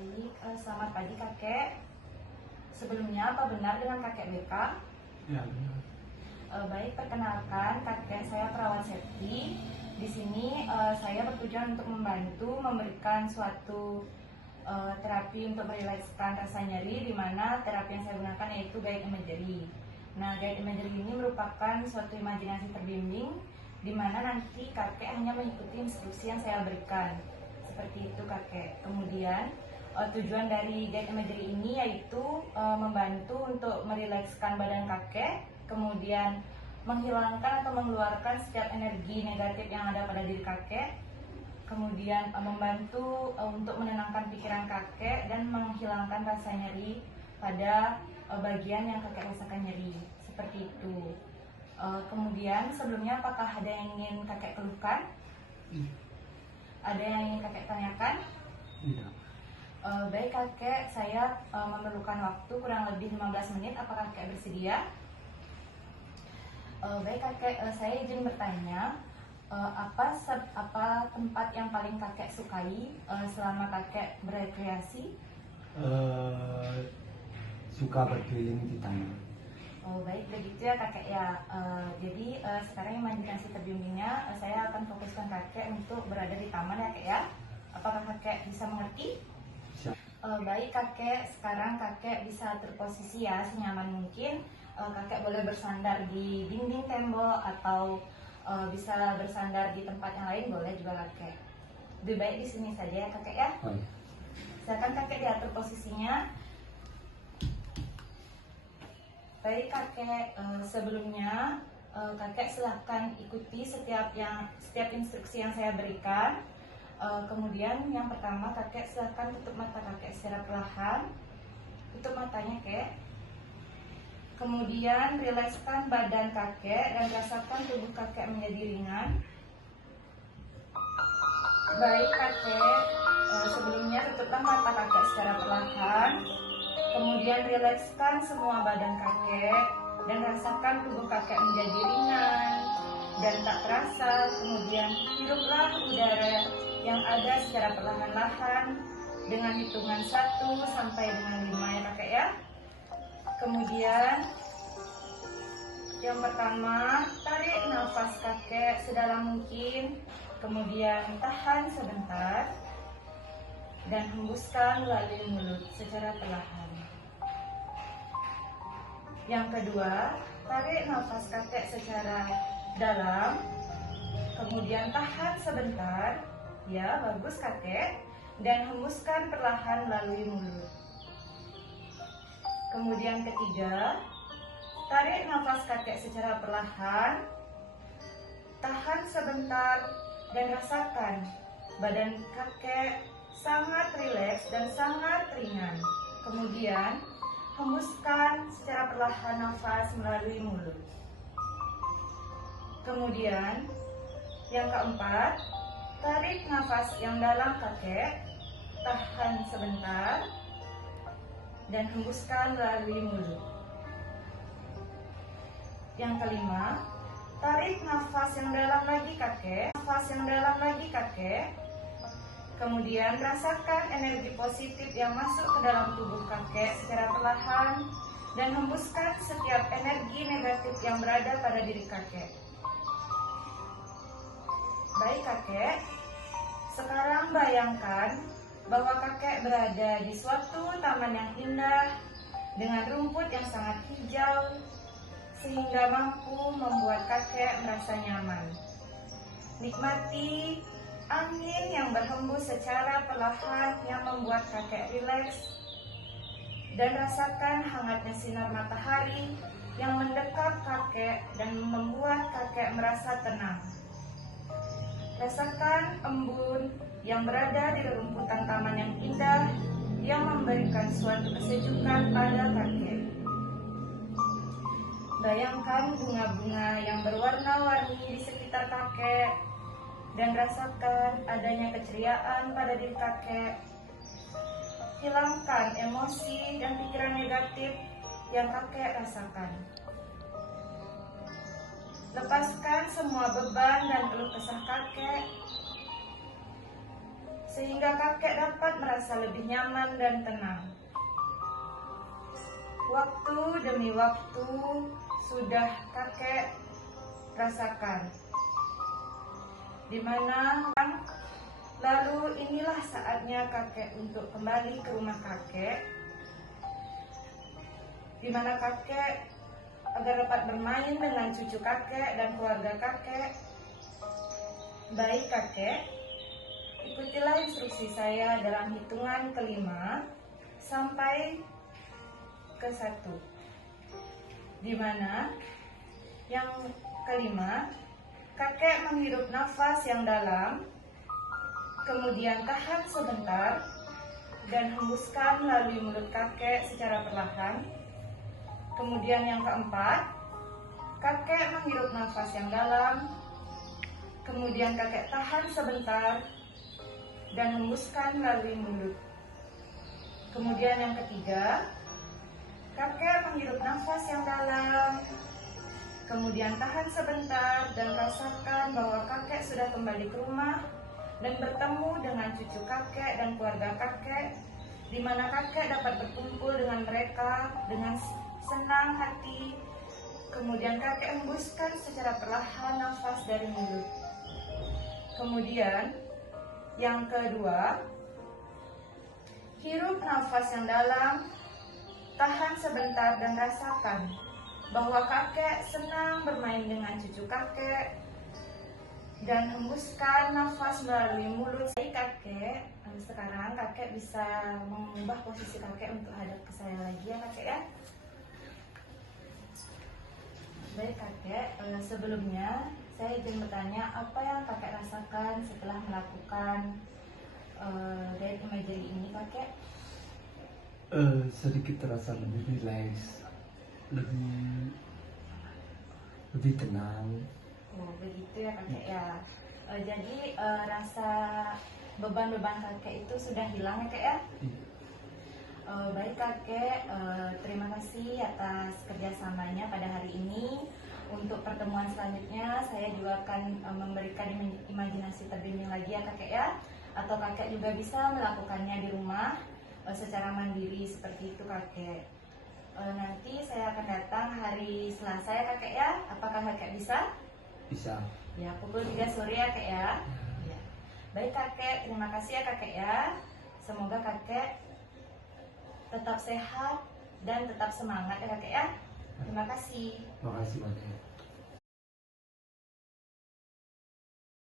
Baik, selamat pagi kakek. Sebelumnya apa benar dengan kakek BK? Ya, benar. Baik, perkenalkan kakek saya perawat Septi. Di sini saya bertujuan untuk membantu memberikan suatu terapi untuk merilekskan rasa nyeri, di mana terapi yang saya gunakan yaitu guide imagery. Nah, guide imagery ini merupakan suatu imajinasi terbimbing di mana nanti kakek hanya mengikuti instruksi yang saya berikan. Seperti itu kakek. Kemudian tujuan dari guide imagery ini yaitu membantu untuk merilekskan badan kakek, kemudian menghilangkan atau mengeluarkan setiap energi negatif yang ada pada diri kakek, kemudian membantu untuk menenangkan pikiran kakek dan menghilangkan rasa nyeri pada bagian yang kakek rasakan nyeri. Seperti itu. Kemudian sebelumnya apakah ada yang ingin kakek keluhkan? Ada yang ingin kakek tanyakan? Tidak. Baik kakek, saya memerlukan waktu kurang lebih 15 menit. Apakah kakek bersedia? Baik kakek, saya izin bertanya, apa tempat yang paling kakek sukai selama kakek berekreasi? Suka berkeliling di taman. Oh baik, begitu ya kakek ya. Jadi sekarang imajinasi terbimbingnya saya akan fokuskan kakek untuk berada di taman ya kakek ya. Apakah kakek bisa mengerti? Baik kakek, sekarang kakek bisa terposisi ya senyaman mungkin. Kakek boleh bersandar di dinding tembok atau bisa bersandar di tempat yang lain, boleh juga kakek. Lebih baik di sini saja ya kakek ya. Silakan kakek diatur posisinya. Baik kakek, sebelumnya kakek silahkan ikuti setiap instruksi yang saya berikan. Kemudian yang pertama kakek silahkan tutup mata kakek secara perlahan. Tutup matanya kek. Kemudian rilekskan badan kakek dan rasakan tubuh kakek menjadi ringan. Baik kakek, sebelumnya tutuplah mata kakek secara perlahan. Kemudian rilekskan semua badan kakek dan rasakan tubuh kakek menjadi ringan dan tak terasa. Kemudian hiruplah udara yang ada secara perlahan-lahan dengan hitungan 1 sampai dengan 5 ya kakek ya. Kemudian yang pertama, tarik nafas kakek sedalam mungkin, kemudian tahan sebentar dan hembuskan melalui mulut secara perlahan. Yang kedua, tarik nafas kakek secara dalam, kemudian tahan sebentar. Ya, bagus kakek. Dan hembuskan perlahan melalui mulut. Kemudian ketiga, tarik nafas kakek secara perlahan. Tahan sebentar dan rasakan badan kakek sangat rileks dan sangat ringan. Kemudian hembuskan secara perlahan nafas melalui mulut. Kemudian yang keempat, tarik nafas yang dalam kakek, tahan sebentar, dan hembuskan melalui mulut. Yang kelima, tarik nafas yang dalam lagi kakek, kemudian rasakan energi positif yang masuk ke dalam tubuh kakek secara perlahan, dan hembuskan setiap energi negatif yang berada pada diri kakek. Baik kakek, sekarang bayangkan bahwa kakek berada di suatu taman yang indah dengan rumput yang sangat hijau sehingga mampu membuat kakek merasa nyaman. Nikmati angin yang berhembus secara perlahan yang membuat kakek rileks dan rasakan hangatnya sinar matahari yang mendekap kakek dan membuat kakek merasa tenang. Rasakan embun yang berada di rerumputan taman yang indah yang memberikan suatu kesejukan pada kakek. Bayangkan bunga-bunga yang berwarna-warni di sekitar kakek dan rasakan adanya keceriaan pada diri kakek. Hilangkan emosi dan pikiran negatif yang kakek rasakan. Lepaskan semua beban dan keluh kesah kakek sehingga kakek dapat merasa lebih nyaman dan tenang. Waktu demi waktu sudah kakek rasakan, di mana lalu inilah saatnya kakek untuk kembali ke rumah kakek, di mana kakek agar dapat bermain dengan cucu kakek dan keluarga kakek. Baik kakek, ikutilah instruksi saya dalam hitungan kelima sampai ke 1, di mana yang kelima, kakek menghirup nafas yang dalam, kemudian tahan sebentar dan hembuskan melalui mulut kakek secara perlahan. Kemudian yang keempat, kakek menghirup nafas yang dalam, kemudian kakek tahan sebentar dan hembuskan melalui mulut. Kemudian yang ketiga, kakek menghirup nafas yang dalam, kemudian tahan sebentar dan rasakan bahwa kakek sudah kembali ke rumah dan bertemu dengan cucu kakek dan keluarga kakek, di mana kakek dapat berkumpul dengan mereka dengan senang hati. Kemudian kakek hembuskan secara perlahan nafas dari mulut. Kemudian yang kedua, hirup nafas yang dalam, tahan sebentar dan rasakan bahwa kakek senang bermain dengan cucu kakek dan hembuskan nafas melalui mulut. Baik kakek, sekarang kakek bisa mengubah posisi kakek untuk hadap ke saya lagi ya kakek ya. Baik kakek, sebelumnya saya izin bertanya apa yang kakek rasakan setelah melakukan diet imagery ini kakek? Sedikit terasa lebih rileks, lebih tenang. Oh begitu ya kakek ya. Jadi rasa beban-beban kakek itu sudah hilang ya kak ya? Baik kakek, terima kasih atas kerjasamanya pada hari ini. Untuk pertemuan selanjutnya saya juga akan memberikan imajinasi terbimbing lagi ya kakek ya. Atau kakek juga bisa melakukannya di rumah secara mandiri seperti itu kakek. Nanti saya akan datang hari Selasa ya kakek ya. Apakah kakek bisa? Bisa. Ya, pukul 3 sore ya kakek ya. Ya. Baik kakek, terima kasih ya kakek ya. Semoga kakek tetap sehat dan tetap semangat ya kakek ya. Terima kasih. Makasih banyak.